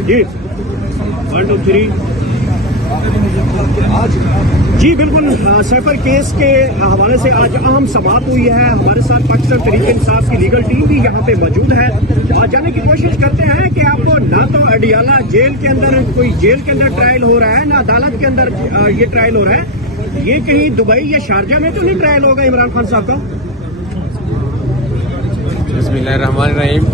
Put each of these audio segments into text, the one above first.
جی 1 2 3 جی بالکل safer case کے حوالے سے آج اہم سماعت ہوئی ہے. ہمارے ساتھ پاکستان تحریک انصاف کی لیگل ٹیم بھی یہاں پہ موجود ہے. جاننے کی کوشش کرتے ہیں کہ آپ کو نہ تو اڈیالہ جیل کے اندر کوئی جیل کے اندر ٹرائل ہو رہا ہے، نہ عدالت کے اندر یہ ٹرائل ہو رہا ہے. یہ کہیں دبئی یا شارجہ میں تو نہیں ٹرائل ہوگا عمران خان صاحب کا؟ بسم اللہ الرحمن الرحیم.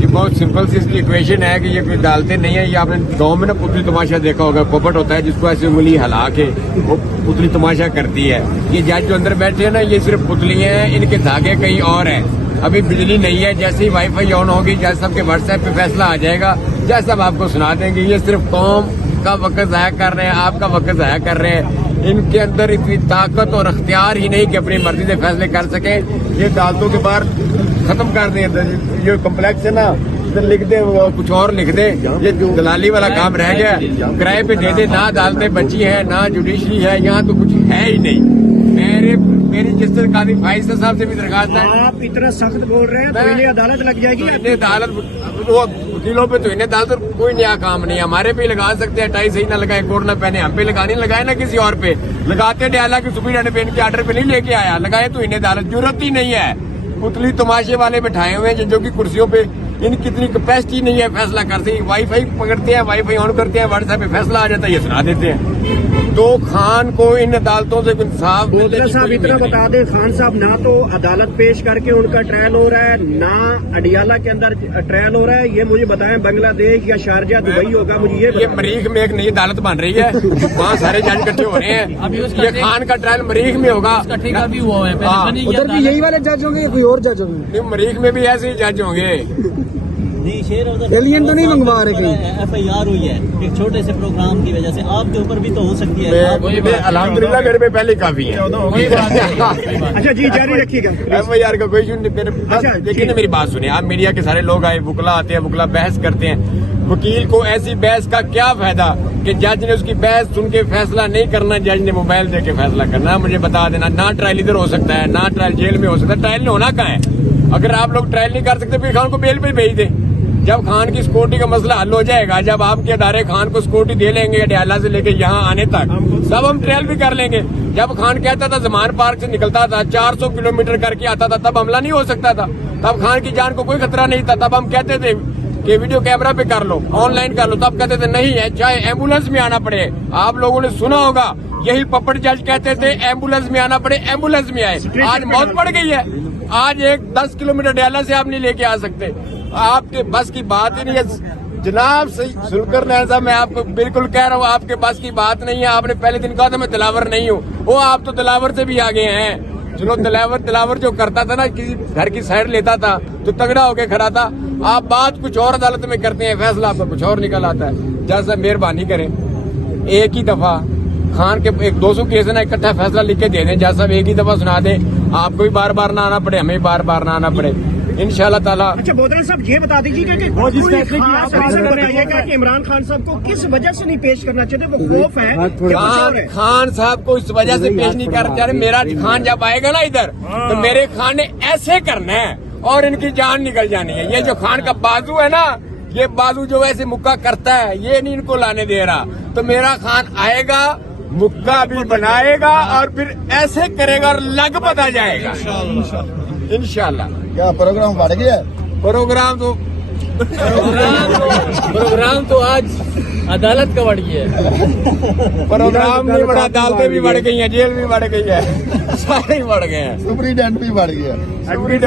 یہ بہت سمپل سی اس کی ایکویشن ہے کہ یہ کوئی ڈالتے نہیں ہے. یہ آپ نے گاؤں میں نا پتلی تماشا دیکھا ہوگا، پوپٹ ہوتا ہے جس کو ایسے انگلی ہلا کے وہ پتلی تماشا کرتی ہے. یہ جج جو اندر بیٹھے ہیں نا، یہ صرف پتلی ہیں، ان کے دھاگے کہیں اور ہیں. ابھی بجلی نہیں ہے، جیسے ہی وائی فائی آن ہوگی جج صاحب کے واٹس ایپ پہ فیصلہ آ جائے گا، جج صاحب آپ کو سنا دیں گے. یہ صرف قوم کا وقت ضائع کر رہے ہیں، آپ کا وقت ضائع کر رہے ہیں. ان کے اندر اتنی طاقت اور اختیار ہی نہیں کہ اپنی مرضی سے فیصلے کر سکیں. یہ عدالتوں کے باہر ختم کر دیں. یہ کمپلیکس ہے نا، لکھ دیں کچھ اور لکھ دیں. یہ دلالی والا کام رہ گیا، کرائے پہ دے دیں. نہ عدالتیں بچی ہیں، نہ جوڈیشری ہے، یہاں تو کچھ ہے ہی نہیں. میری جس طرح قاضی فائز صاحب سے بھی درخواست ہے. آپ اتنا سخت بول رہے ہیں تو انہیں عدالت لگ جائے گی. انہیں عدالت وکیلوں پہ تو انہیں عدالت کوئی نیا کام نہیں. ہمارے پہ لگا سکتے ہیں، ٹائی صحیح نہ لگائے، کوٹ نہ پہنے، ہم پہ لگانے لگائے نہ کسی اور پہ لگاتے. ڈیالہ کی سپرینٹینڈنٹ پہ ان کے آرڈر پہ نہیں لے کے آیا، لگائے تو انہیں عدالت ضرورت ہی نہیں ہے. پتلی تماشے والے بٹھائے ہوئے ہیں جو کہ کرسیوں پہ ان کی اتنی کیپیسٹی نہیں ہے فیصلہ کرتے. وائی فائی پکڑتے ہیں، وائی فائی آن کرتے ہیں، واٹس ایپ پہ فیصلہ آ جاتا ہے، یہ سنا دیتے ہیں. تو خان کو ان عدالتوں سے انصاف بودرا صاحب اتنا بتا دیں، خان صاحب نہ تو عدالت پیش کر کے ان کا ٹرائل ہو رہا ہے، نہ اڈیالہ کے اندر ٹرائل ہو رہا ہے. یہ مجھے بتائیں بنگلہ دیش یا شارجہ دبئی ہوگا؟ مجھے یہ مریخ میں ایک نئی عدالت بن رہی ہے، وہاں سارے جج اکٹھے ہو رہے ہیں. یہ خان کا ٹرائل مریخ میں ہوگا. ٹھیکہ بھی ہوا ہے، ادھر بھی یہی والے جج ہوں گے یا کوئی اور جج ہوں گے؟ مریخ میں بھی ایسے ہی جج ہوں گے. ایلین تو نہیں منگوا رہے کہیں؟ ایف آئی آر ہوئی ہے ایک چھوٹے سے پروگرام کی وجہ سے، آپ کے اوپر بھی تو ہو سکتی ہے. الحمدللہ میرے پہ پہلے کافی ہے. اچھا جی جاری رکھیے گا. ایف آئی آر کا کوئی ایشو نہیں. لیکن میری بات سنیں، آپ میڈیا کے سارے لوگ آئے، وکلا آتے ہیں، وکلا بحث کرتے ہیں. وکیل کو ایسی بحث کا کیا فائدہ کہ جج نے اس کی بحث سن کے فیصلہ نہیں کرنا، جج نے موبائل دے کے فیصلہ کرنا. مجھے بتا دینا، نہ ٹرائل ادھر ہو سکتا ہے، نہ ٹرائل جیل میں ہو سکتا ہے. ٹرائل ہونا کہاں ہے؟ اگر آپ لوگ ٹرائل نہیں کر سکتے پھر خان کو بیل پہ بھیج دیں. جب خان کی سکیورٹی کا مسئلہ حل ہو جائے گا، جب آپ کے ادارے خان کو سکیورٹی دے لیں گے ڈیالہ سے لے کے یہاں آنے تک، سب ہم ٹرائل بھی کر لیں گے. جب خان کہتا تھا زمان پارک سے نکلتا تھا 400 کلومیٹر کر کے آتا تھا، تب حملہ نہیں ہو سکتا تھا، تب خان کی جان کو کوئی خطرہ نہیں تھا. تب ہم کہتے تھے کہ ویڈیو کیمرہ پہ کر لو، آن لائن کر لو. تب کہتے تھے نہیں ہے، چاہے ایمبولینس میں آنا پڑے. آپ لوگوں نے سنا ہوگا یہی پپٹ جج کہتے تھے ایمبولینس میں آنا پڑے، ایمبولینس میں آئے. آج موت پڑ گئی ہے. آج ایک 10 کلومیٹر ڈیالہ سے آپ نہیں لے کے آ سکتے. آپ کے بس کی بات ہی نہیں ہے جناب. سلکر نین صاحب، میں آپ کو بالکل کہہ رہا ہوں، آپ کے بس کی بات نہیں ہے. آپ نے پہلے دن کہا تھا میں دلاور نہیں ہوں، وہ آپ تو دلاور سے بھی آگے ہیں. چلو دلاور جو کرتا تھا نا، کسی گھر کی سائڈ لیتا تھا تو تگڑا ہو کے کھڑا تھا. آپ بات کچھ اور عدالت میں کرتے ہیں، فیصلہ آپ کا کچھ اور نکل آتا ہے. جج صاحب مہربانی کریں، ایک ہی دفعہ خان کے ایک 200 کیس ہے نا، اکٹھا فیصلہ لکھ کے دے دیں. جج صاحب ایک ہی دفعہ سنا دیں، آپ کو بھی بار بار نہ آنا پڑے، ہمیں بار بار نہ آنا پڑے، انشاءاللہ تعالیٰ. اچھا بودرا صاحب یہ بتا دیجیے گا کہ بتائیے گا کہ عمران خان صاحب کو کس وجہ سے نہیں پیش کرنا چاہتے؟ وہ خوف ہے خان صاحب کو اس وجہ سے پیش نہیں کرنا چاہتے. میرا خان جب آئے گا نا ادھر تو میرے خان نے ایسے کرنا ہے اور ان کی جان نکل جانی ہے. یہ جو خان کا بازو ہے نا، یہ بازو جو ویسے مکہ کرتا ہے، یہ نہیں ان کو لانے دے رہا. تو میرا خان آئے گا، مکہ بھی بنائے گا اور پھر ایسے کرے گا اور لگ پتا جائے گا انشاءاللہ. کیا پروگرام بڑھ گیا؟ پروگرام تو آج عدالت کا بڑھ گیا ہے. پروگرام بھی بڑا، عدالتیں بھی بڑھ گئی ہیں، جیل بھی بڑھ گئی ہے، سارے ہی بڑھ گئے ہیں. سپرینٹینڈنٹ بھی بڑھ گیا.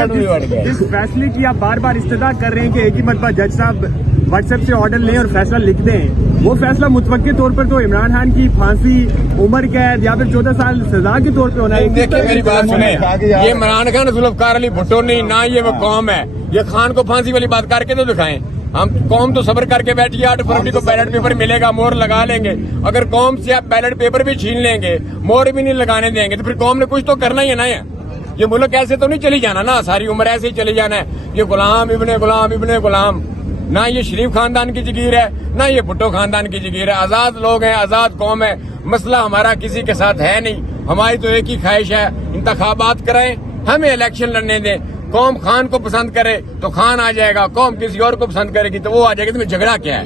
بھی بڑھ گئے. اس فیصلے کی آپ بار بار استدعا کر رہے ہیں کہ ایک ہی مرتبہ جج صاحب واٹس ایپ سے آرڈر لیں اور فیصلہ لکھ دیں. وہ فیصلہ متوقع طور پر تو عمران خان کی پھانسی، عمر قید یا پھر 14 سال سزا کے طور پہ ہونا ہے. دیکھیں میری بات سنیں، یہ عمران خان ذوالفقار علی بھٹو نہیں، نہ یہ وہ قوم ہے. یہ خان کو پھانسی والی بات کر کے تو دکھائیں. ہم قوم تو صبر کر کے بیٹھی ہے. 8 فروری کو بیلٹ پیپر ملے گا، مور لگا لیں گے. اگر قوم سے آپ بیلٹ پیپر بھی چھین لیں گے، مور بھی نہیں لگانے دیں گے، تو پھر قوم نے کچھ تو کرنا ہی ہے نا. یہ ملک ایسے تو نہیں چلی جانا نا، ساری عمر ایسے ہی چلی جانا ہے. یہ غلام ابن غلام، نہ یہ شریف خاندان کی جگیر ہے، نہ یہ بھٹو خاندان کی جگیر ہے. آزاد لوگ ہیں، آزاد قوم ہے. مسئلہ ہمارا کسی کے ساتھ ہے نہیں. ہماری تو ایک ہی خواہش ہے، انتخابات کرائیں، ہمیں الیکشن لڑنے دیں. قوم خان کو پسند کرے تو خان آ جائے گا، قوم کسی اور کو پسند کرے گی تو وہ آ جائے گا. تو میں جھگڑا کیا ہے؟